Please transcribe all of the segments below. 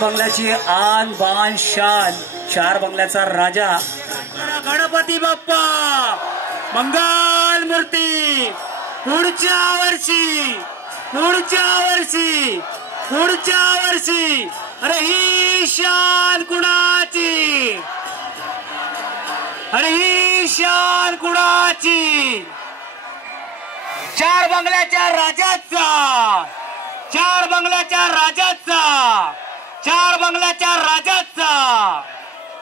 बंगल्याची आन बान शान, चार बंगल्याचा राजा गणपती बाप्पा मंगल मूर्ती। पुढच्या वर्षी अरे ही शान कुणाची, अरे ही शान कुणाची? चार बंगल्याच्या राजाचा, चार बंगल्याच्या राजाचा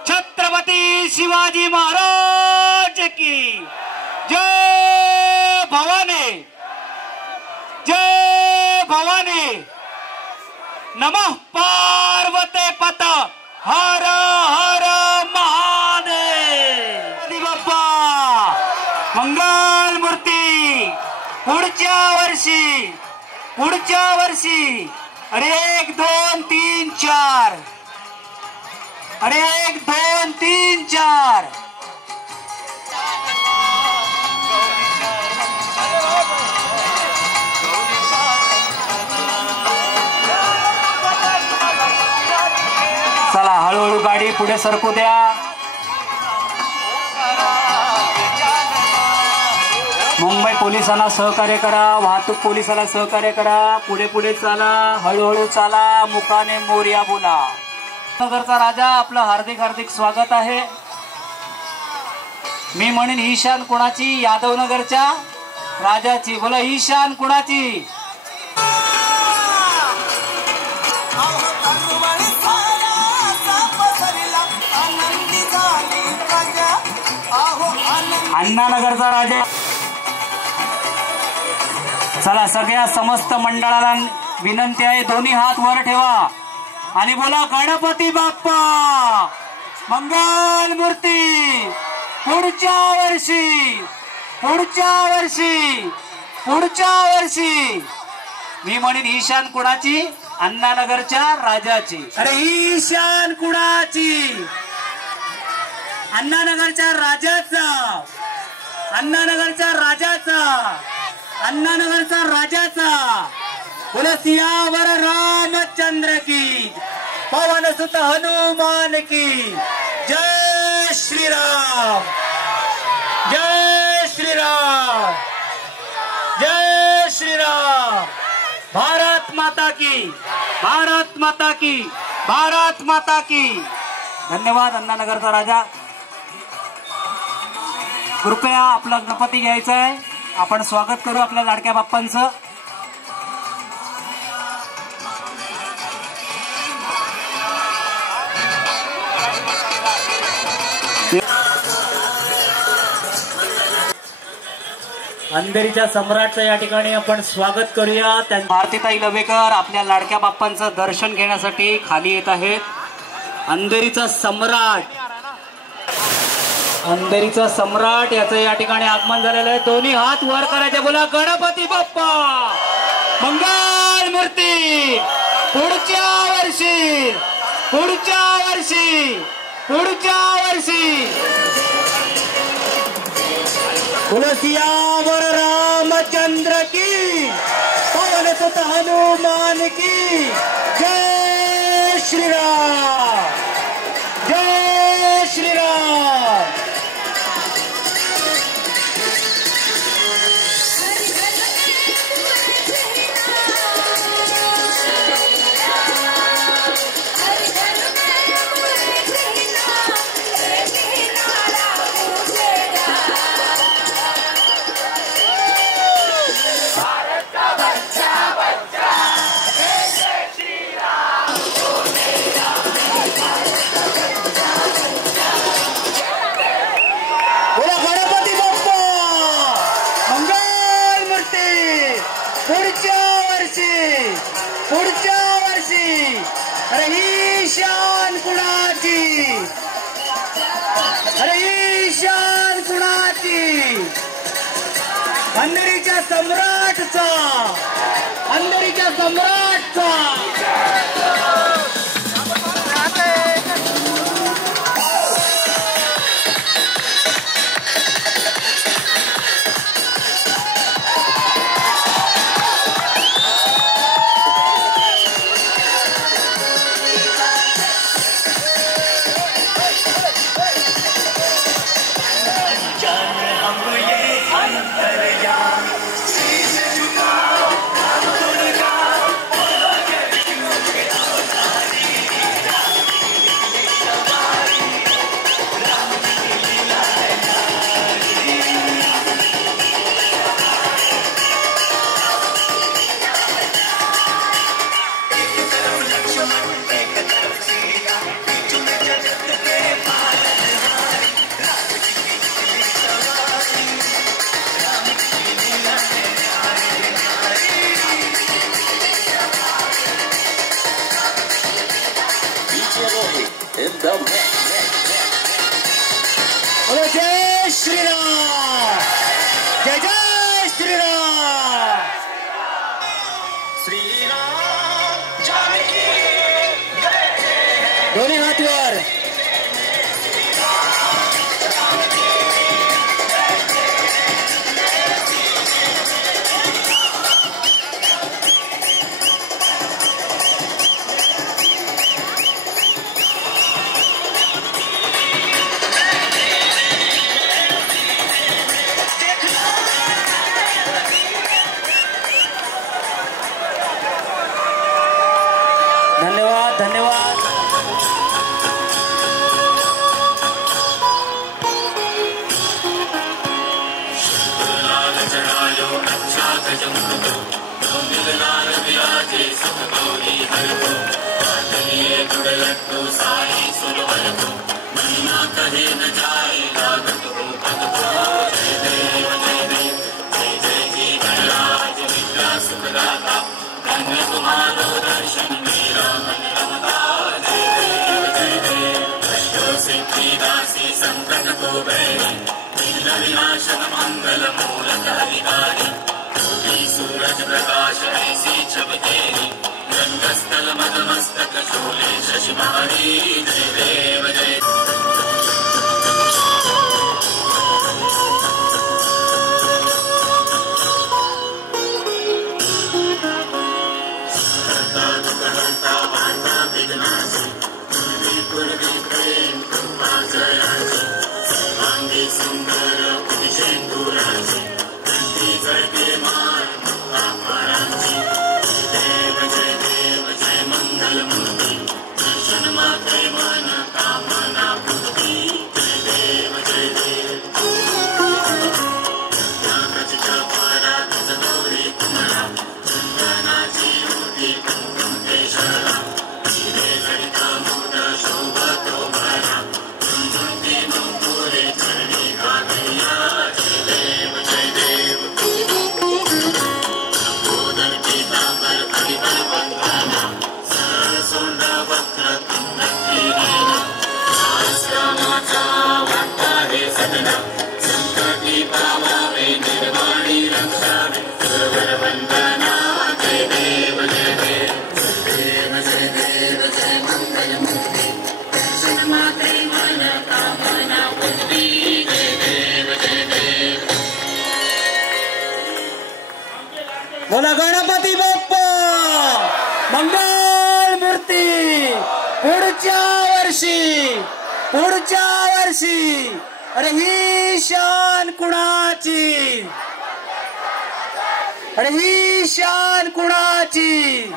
छत्रपती शिवाजी महाराज की जय भवानी, जय भवानी। नमः पार्वते पत हर हर महादेव। बाप्पा मंगल मूर्ती। पुढच्या वर्षी अरे 1 2 3 4, अरे 1 2 3 4। चला हळूहळू गाडी पुढे सरकू द्या। मुंबई पोलिसांना सहकार्य करा, वाहतूक पोलिसाला सहकार्य करा। पुढे पुढे चाला, हळूहळू चाला, मुकाने मोरया बोला। नगरचा राजा आपलं हार्दिक हार्दिक स्वागत आहे। मी म्हणेन ही शान कुणाची? यादव नगरच्या राजाची। बोला ही शान कुणाची? अण्णानगरचा राजा। चला सगळ्या समस्त मंडळाला विनंती आहे, दोन्ही हात वर ठेवा आणि बोला गणपती बाप्पा मंगल मूर्ती। पुढच्या वर्षी मी म्हणेन ही शान कुणाची? अण्णानगरच्या राजाची। अरे ही शान कुणाची? अण्णानगरच्या राजाचा। बोला सियावर रामचंद्र की, पवन सुत हनुमान की जय श्रीराम, जय श्रीराम, जय श्रीराम। भारत माता की, भारत माता की, भारत माता की। धन्यवाद अण्णानगरचा राजा। कृपया आपला गणपती घ्यायचा आहे, आपण स्वागत करू आपल्या लाडक्या बाप्पांचं। अंधेरीच्या सम्राटचं या ठिकाणी आपण स्वागत करूया। भारतीताई लवेकर आपल्या लाडक्या बाप्पांचं दर्शन घेण्यासाठी खाली येत आहेत। अंधेरीचा सम्राट याचं या ठिकाणी आगमन झालेलं आहे। दोन्ही हात वर करायचे, बोला गणपती बाप्पा मंगल मूर्ती। पुढच्या वर्षी बोला सियावर रामचंद्र की, पवन सुत हनुमान की जय श्रीराम, जय श्रीराम। पुढच्या वर्षी अरे ही शान कुणाची? अरे ही शान कुणाची? अंधेरीच्या सम्राटचा, अंधेरीच्या सम्राटचा। विनाशन मंगल मूलक अधिकारी सूरज प्रकाश ऐसी चमकेरी रंगस्थल मदमस्तक शूले शशिमारी जय देव जय सुंदर पुरुषेंदुराची कंठी जळके मार मुक्तापारांची जय देव जय मंगल मूर्ती दर्शन मात्रे मन कामना पूर्ती जय देव त्यागच्या पारात गौरी कुमरा चंदनाची मूर्ती कुंकुम केशरा हिरे जडिता मोद शोभतो भरा झुंझुंती मुंगुरे चरणी गागया जय देव लंबोदर पीतांबर परिमल वंदना सरळ सोंड वक्र तुंड किरीट सहस्रनामाचा वार्ता हे सदना संकटी पावावे निर्वाणी रक्षावे सर्वर वंदना जय देव जय मंगल मूर्ती दर्शन मात्रे मन कामना पूर्ती जय देव बोला गणपती बाप्पा मंगल मूर्ती पुढच्या वर्षी अरे ही शान कुणाची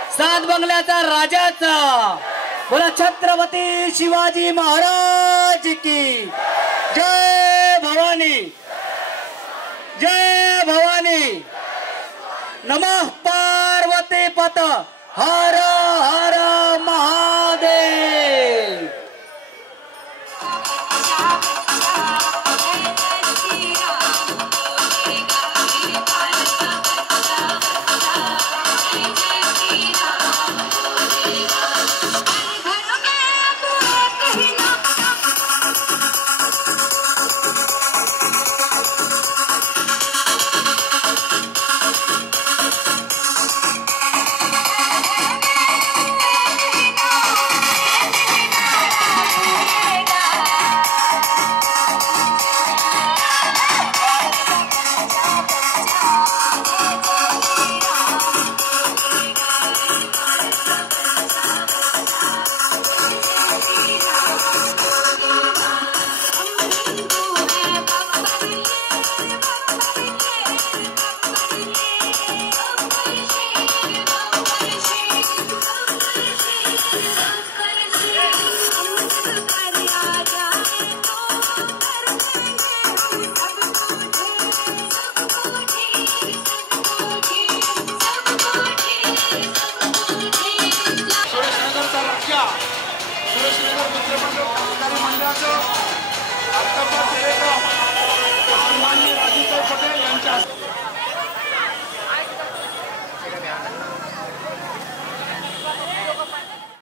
सात बंगल्याच्या राजाचा बोला छत्रपती शिवाजी महाराज की जय भवानी नमः पार्वती पत हर हर महादेव सुरेश नगर मित्रमंडळ सहकारी मंडळाचं